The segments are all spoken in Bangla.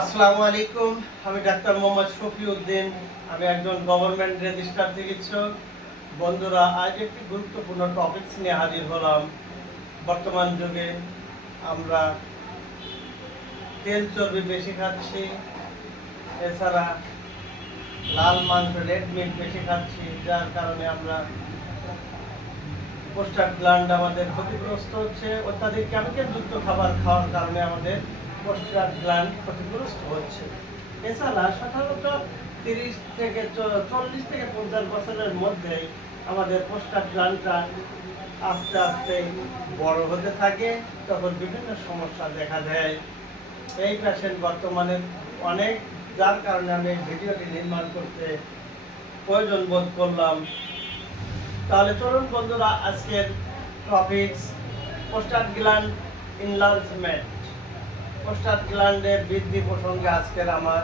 আসসালামু আলাইকুম। আমি ডাক্তার মোহাম্মদ শফিউদ্দিন। আমি একজন গভর্নমেন্ট রেজিস্টার চিকিৎসক। বন্ধুরা, আজ একটি গুরুত্বপূর্ণ টপিকস নিয়ে হাজির হলাম। বর্তমান যুগে আমরা তেল চর্বি বেশি খাচ্ছি, এছাড়া লাল মাংস রেড মিট বেশি খাচ্ছি, যার কারণে আমরা প্রোস্টেট গ্ল্যান্ড আমাদের ক্ষতিগ্রস্ত হচ্ছে। অত্যাধিক কেমিক্যালযুক্ত খাবার খাওয়ার কারণে আমাদের প্রোস্টেট গ্ল্যান্ড ক্ষতিগ্রস্ত হচ্ছে। এছাড়া সাধারণত 30 থেকে 40 থেকে 50 বছরের মধ্যেই আমাদের প্রোস্টেট গ্ল্যান্ডটা আস্তে আস্তে বড় হতে থাকে, তখন বিভিন্ন সমস্যা দেখা দেয়। এই পেশেন্ট বর্তমানে অনেক, যার কারণে আমি এই ভিডিওটি নির্মাণ করতে প্রয়োজন বোধ করলাম। তাহলে চলুন বন্ধুরা, আজকের topics prostate gland enlargement. Prostate গ্ল্যান্ডের বৃদ্ধি প্রসঙ্গে আজকের আমার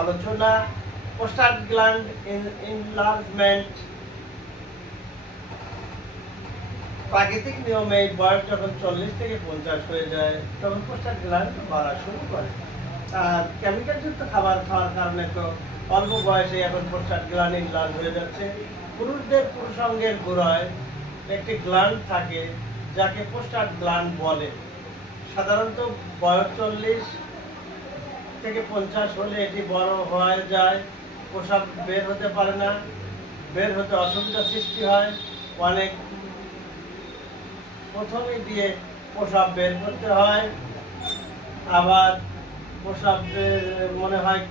আলোচনা। প্রোস্টেট গ্ল্যান্ড ইনলার্জমেন্ট প্রাকৃতিক নিয়মে বয়স যখন 40 থেকে 50 হয়ে যায়, তখন প্রোস্টেট গ্ল্যান্ড বাড়া শুরু করে। আর কেমিক্যালযুক্ত খাবার খাওয়ার কারণে তো অল্প বয়সে এখন প্রোস্টেট গ্ল্যান্ড ইনলার্জ হয়ে যাচ্ছে। পুরুষদের পুরুষাঙ্গের গোড়ায় একটি গ্ল্যান্ড থাকে, যাকে প্রোস্টেট গ্ল্যান্ড বলে। সাধারণত বয়স 40 থেকে 50 হলে এটি বড় হয়ে যায়, প্রস্রাব বের হতে পারে না, বের হতে অসুবিধা সৃষ্টি হয়। অনেক প্রথমে দিয়ে প্রস্রাব বের করতে হয়, আবার প্রস্রাব মনে হয়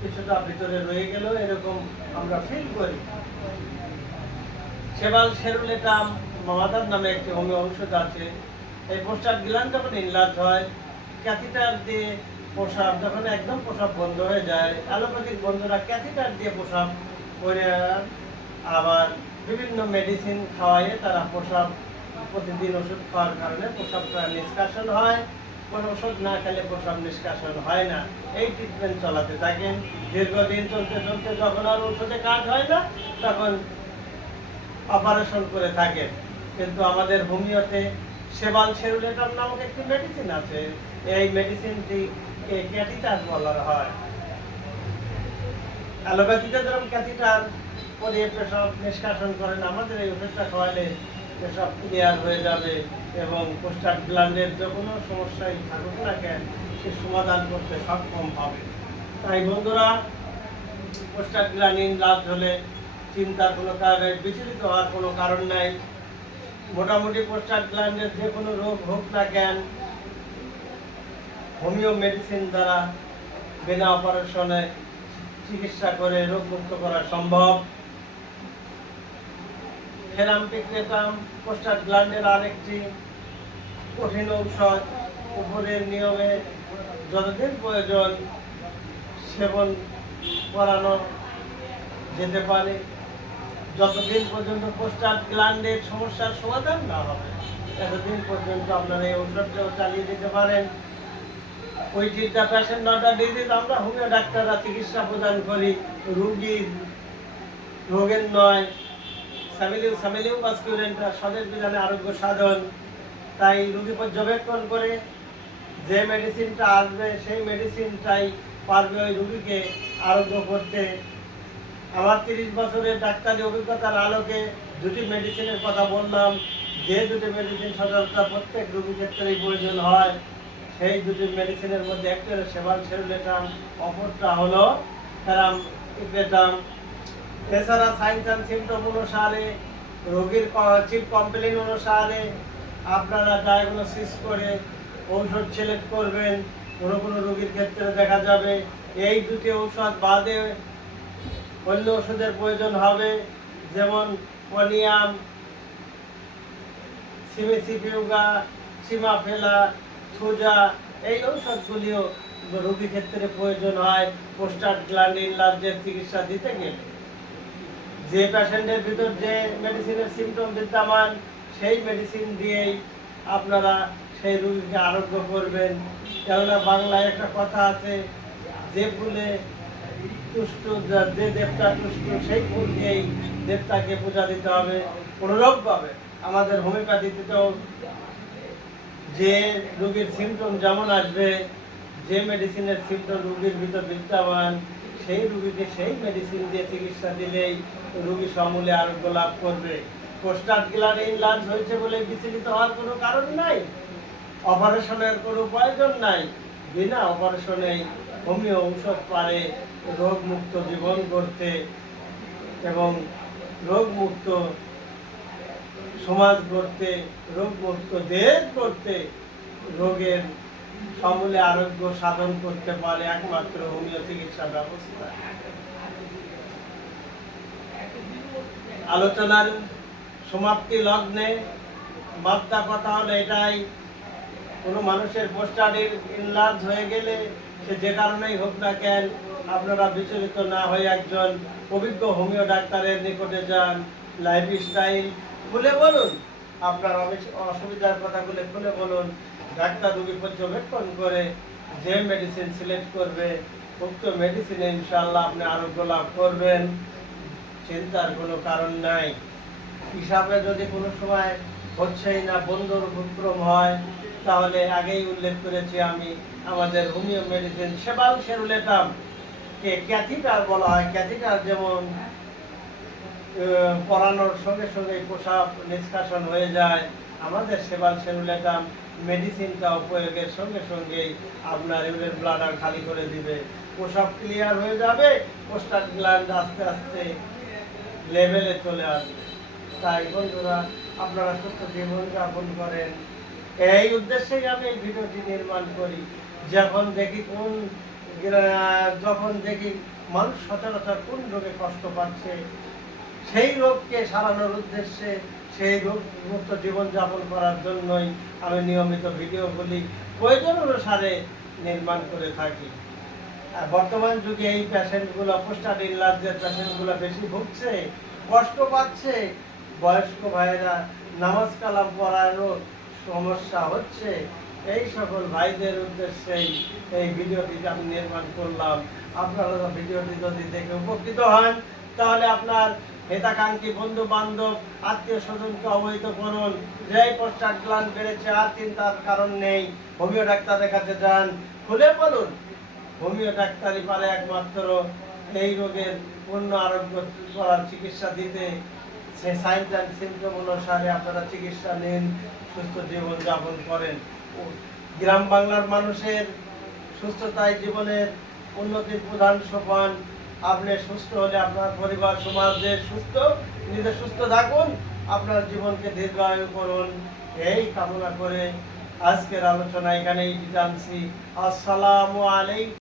কিছুটা ভিতরে রয়ে গেল, এরকম আমরা ফিল করি। সেবাল সেরুলেটাম মাদার নামে একটি হোমিও ঔষধ আছে। এই প্রস্টেট গ্ল্যান্ড যখন ইনলার্জ হয়, ক্যাথিটার দিয়ে প্রস্রাব, যখন একদম প্রস্রাব বন্ধ হয়ে যায়, অ্যালোপ্যাথিক বন্ধুরা ক্যাথিটার দিয়ে প্রস্রাব করে, আবার বিভিন্ন মেডিসিন খাওয়াইয়ে তারা প্রস্রাব, প্রতিদিন ওষুধ খাওয়ার কারণে প্রস্রাবটা নিষ্কাশন হয়। কোনো ওষুধ না খেলে প্রস্রাব নিষ্কাশন হয় না। এই ট্রিটমেন্ট চালাতে থাকেন। দীর্ঘদিন চলতে চলতে যখন আর ওষুধে কাজ হয় না, তখন অপারেশন করে থাকেন। কিন্তু আমাদের হোমিওতে সেবাল সেরুলেটাম নামক একটি মেডিসিন আছে। এই মেডিসিনটিকে ক্যাথিটার বলা হয়। অ্যালোপ্যাথিতে যেরকম ক্যাথিটার পরিয়ে পেশাব নিষ্কাশন করেন, আমাদের এই ওষুধটা খাওয়ালে পেশাব ক্লিয়ার হয়ে যাবে এবং প্রোস্টেট গ্ল্যান্ডের যে কোনো সমস্যাই থাকুক না কেন, সে সমাধান করতে সক্ষম হবে। তাই বন্ধুরা, প্রোস্টেট গ্ল্যান্ড ইনলার্জ হলে চিন্তার কোনো কারণে, বিচলিত হওয়ার কোনো কারণ নাই। মোটামুটি প্রোস্টেট গ্ল্যান্ডের যে কোনো রোগ হোক না কেন, হোমিও মেডিসিন দ্বারা বিনা অপারেশনে চিকিৎসা করে রোগমুক্ত করা সম্ভব। ফেরামপিক্রেটাম প্রোস্টেট গ্ল্যান্ডের আরেকটি কঠিন ঔষধ। উপরের নিয়মে যতদিন প্রয়োজন সেবন করানো যেতে পারে, যতদিন পর্যন্ত প্রোস্টেট গ্ল্যান্ডের সমস্যার সমাধান না হবে, এতদিন পর্যন্ত আপনারা এই ঔষধটাও চালিয়ে দিতে পারেন। ওই treat the patient not the disease. আমরা হোমিও ডাক্তাররা চিকিৎসা প্রদান করি রোগীর রোগের নয়। স্যামিলিউ মাস্কুলেন্টা স্বদেশ বিধানে আরোগ্য সাধন। তাই রোগী পর্যবেক্ষণ করে যে মেডিসিনটা আসবে, সেই মেডিসিনটাই পারবে ওই রোগীকে আরোগ্য করতে। আমার 30 বছরের ডাক্তারি অভিজ্ঞতার আলোকে দুটি মেডিসিনের কথা বললাম। যে দুটি মেডিসিন সাধারণত প্রত্যেক রোগীর ক্ষেত্রেই প্রয়োজন হয়, সেই দুটি মেডিসিনের মধ্যে একটি হলো সেবাল সেরুলেটাম, অপরটা হলো ফেরামপিক্রেটাম। এছাড়া সাইন্স অ্যান্ড সিমটম অনুসারে, রোগীর চিফ কমপ্লেন অনুসারে আপনারা ডায়াগনোসিস করে ঔষধ সিলেক্ট করবেন। কোনো কোনো রোগীর ক্ষেত্রে দেখা যাবে এই দুটি ঔষধ বাদে অন্য ওষুধের প্রয়োজন হবে, যেমন পনিয়াম, সিমিসিপিউগা, সিমাফেলা, থুজা। এই ঔষধগুলিও রোগীর ক্ষেত্রে প্রয়োজন হয় প্রোস্টেট গ্ল্যান্ড ইনলার্জের চিকিৎসা দিতে গেলে। যে পেশেন্টের ভিতর যে মেডিসিনের সিমটম বিদ্যমান, সেই মেডিসিন দিয়েই আপনারা সেই রোগীকে আরোগ্য করবেন। কেননা বাংলায় একটা কথা আছে, যে ফুলে তুষ্ট, যে দেবতা তুষ্ট, সেই ফুল দিয়েই দেবতাকে পূজা দিতে হবে। অনুরূপভাবে আমাদের হোমিওপ্যাথিতেও যে রোগীর সিমটম যেমন আসবে, যে মেডিসিনের সিমটম রোগীর ভিতর বিদ্যমান, সেই রোগীকে সেই মেডিসিন দিয়ে চিকিৎসা দিলেই রোগী সমূলে আরোগ্য লাভ করবে। প্রস্টাটগ্ল্যান্ড এনলার্জ হয়েছে বলে বিচলিত হওয়ার কোনো কারণ নাই, অপারেশনের কোনো প্রয়োজন নাই। বিনা অপারেশনে হোমিও ঔষধ পারে রোগমুক্ত জীবন করতে এবং রোগমুক্ত সমাজ করতে, রোগমুক্ত দেশ করতে, রোগের সমূলে আরোগ্য সাধন করতে পারে একমাত্র হোমিও চিকিৎসা ব্যবস্থা। আলোচনার সমাপ্তি লগ্নে বার্তা কথা হলো এটাই, কোনো মানুষের প্রস্টাটের এনলার্জ হয়ে গেলে সে যে কারণেই হোক না কেন, আপনারা বিচলিত না হয়ে একজন অভিজ্ঞ হোমিও ডাক্তারের নিকটে যান। লাইফস্টাইল খুলে বলুন, আপনার অসুবিধার কথাগুলো খুলে বলুন। ডাক্তার রোগী পর্যবেক্ষণ করে যে মেডিসিন সিলেক্ট করবে, উক্ত মেডিসিনে ইনশাআল্লাহ আপনি আরোগ্য লাভ করবেন, চিন্তার কোনো কারণ নাই। হিসাবে যদি কোনো সময় হচ্ছেই না, বন্ধুর উপক্রম হয়, তাহলে আগেই উল্লেখ করেছি আমি, আমাদের হোমিও মেডিসিন সেবাল সেরুলেটাম কে ক্যাথিটার বলা হয়। ক্যাথিটার যেমন পরানোর সঙ্গে সঙ্গে প্রসাব নিষ্কাশন হয়ে যায়, আমাদের সেবাল সেরুলেটাম মেডিসিনটা প্রয়োগের সঙ্গে সঙ্গেই আপনার ইউরিন ব্লাডার খালি করে দিবে, প্রসাব ক্লিয়ার হয়ে যাবে, প্রস্টাটগ্ল্যান্ড আস্তে আস্তে লেভেলে চলে আসবে। তাই বন্ধুরা, আপনারা সুস্থ জীবন যাপন করেন, এই উদ্দেশ্যেই আমি এই ভিডিওটি নির্মাণ করি। যখন দেখি মানুষ সচরাচর কোন রোগে কষ্ট পাচ্ছে, সেই রোগকে সারানোর উদ্দেশ্যে, সেই রোগ মুক্ত জীবনযাপন করার জন্যই আমি নিয়মিত ভিডিওগুলি প্রয়োজন অনুসারে নির্মাণ করে থাকি। আর বর্তমান যুগে এই পেশেন্টগুলো, প্রস্টাট এনলার্জের পেশেন্টগুলো বেশি ভুগছে, কষ্ট পাচ্ছে। বয়স্ক ভাইয়েরা নামাজ কালাম পড়ারও সমস্যা হচ্ছে। এই সকল ভাইদের উদ্দেশ্যেই এই ভিডিওটি আমি নির্মাণ করলাম। আপনারা ভিডিওটি যদি দেখে উপকৃত হন, তাহলে আপনার হিতাকাঙ্ক্ষী বন্ধু বান্ধব আত্মীয় স্বজনকে অবহিত করুন যে এই প্রস্টাটগ্ল্যান্ড বেড়েছে, আর চিন্তার কারণ নেই, হোমিও ডাক্তারের কাছে যান। খুলে বলুন, হোমিও ডাক্তারই পারে একমাত্র এই রোগের পূর্ণ আরোগ্য করার চিকিৎসা দিতে। সেই সাইন অ্যান্ড সিমটম অনুসারে আপনারা চিকিৎসা নিন, সুস্থ জীবন যাপন করেন। গ্রাম বাংলার মানুষের সুস্থতাই জীবনের উন্নতির প্রধান সোপান। আপনি সুস্থ হলে আপনার পরিবার সমাজ দেশ সুস্থ, নিজে সুস্থ থাকুন, আপনার জীবনকে দীর্ঘায়ু করুন, এই কামনা করে আজকের আলোচনা এখানেই টানছি। আসসালামু আলাইকুম।